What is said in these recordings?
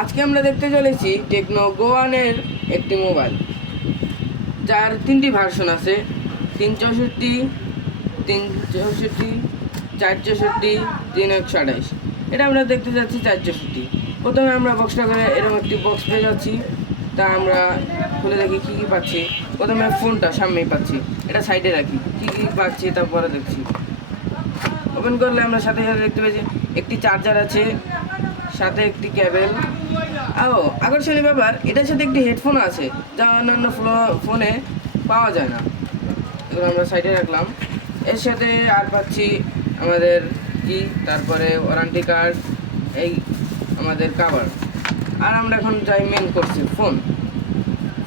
আজকে আমরা দেখতে চলেছি টেকনো গো1-এর একটি মোবাইল, যার তিনটি ভার্সন আছে: 364, 364, 464, 3128। এটা আমরা দেখতে যাচ্ছি 464। প্রথমে আমরা বক্সটা করে এরকম একটি বক্স পেয়ে যাচ্ছি। তা আমরা খুলে দেখি কী কী পাচ্ছি। প্রথমে ফোনটা সামনেই পাচ্ছি, এটা সাইডে রাখি, কী কী পাচ্ছি তারপরে দেখছি। ওপেন করলে আমরা সাথে সাথে দেখতে পেয়েছি একটি চার্জার আছে, সাথে একটি কেবেল। আকর্ষণীয় ব্যাপার, এটার সাথে একটি হেডফোন আছে, যা অন্যান্য ফোনে পাওয়া যায় না। এগুলো আমরা সাইডে রাখলাম। এর সাথে আর পাচ্ছি আমাদের কি, তারপরে ওয়ারেন্টি কার্ড, এই আমাদের কাভার। আর আমরা এখন যাই মেন করছি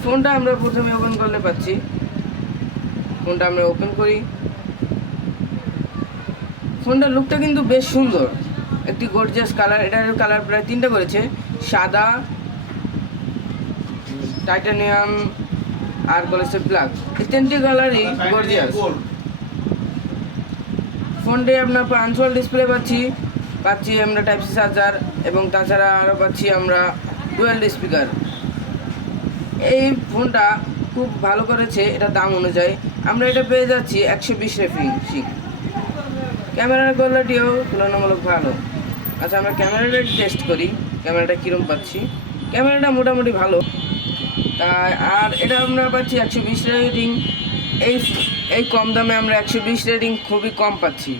ফোনটা আমরা প্রথমে ওপেন করলে পাচ্ছি। ফোনটা আমরা ওপেন করি। ফোনটার লুকটা কিন্তু বেশ সুন্দর, একটি গর্জিয়াস কালার। এটার কালার প্রায় তিনটা করেছে: সাদা, টাইটানিয়াম, আর করেছে ব্ল্যাক। এই তিনটি কালারই গর্জিয়াস। ফোনটি আপনার পাঞ্চুয়াল ডিসপ্লে পাচ্ছি আমরা টাইপ সি চার্জার, এবং তাছাড়া আরও পাচ্ছি আমরা ডুয়াল স্পিকার। এই ফোনটা খুব ভালো করেছে এটা দাম অনুযায়ী। আমরা এটা পেয়ে যাচ্ছি 120 রেফ্রিং। ক্যামেরার কোয়ালিটিও তুলনামূলক ভালো। আচ্ছা, আমরা ক্যামেরাটা টেস্ট করি, ক্যামেরাটা কীরকম পাচ্ছি। ক্যামেরাটা মোটামুটি ভালো। তাই আর এটা আমরা পাচ্ছি 120 রেটিং। এই কম দামে আমরা 120 রেটিং খুবই কম পাচ্ছি।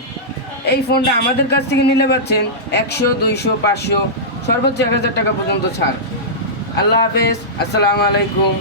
এই ফোনটা আমাদের কাছ থেকে নিলে পাচ্ছেন 100, 200, 500, সর্বোচ্চ 1000 টাকা পর্যন্ত ছাড়। আল্লাহ হাফেজ, আসসালামু আলাইকুম।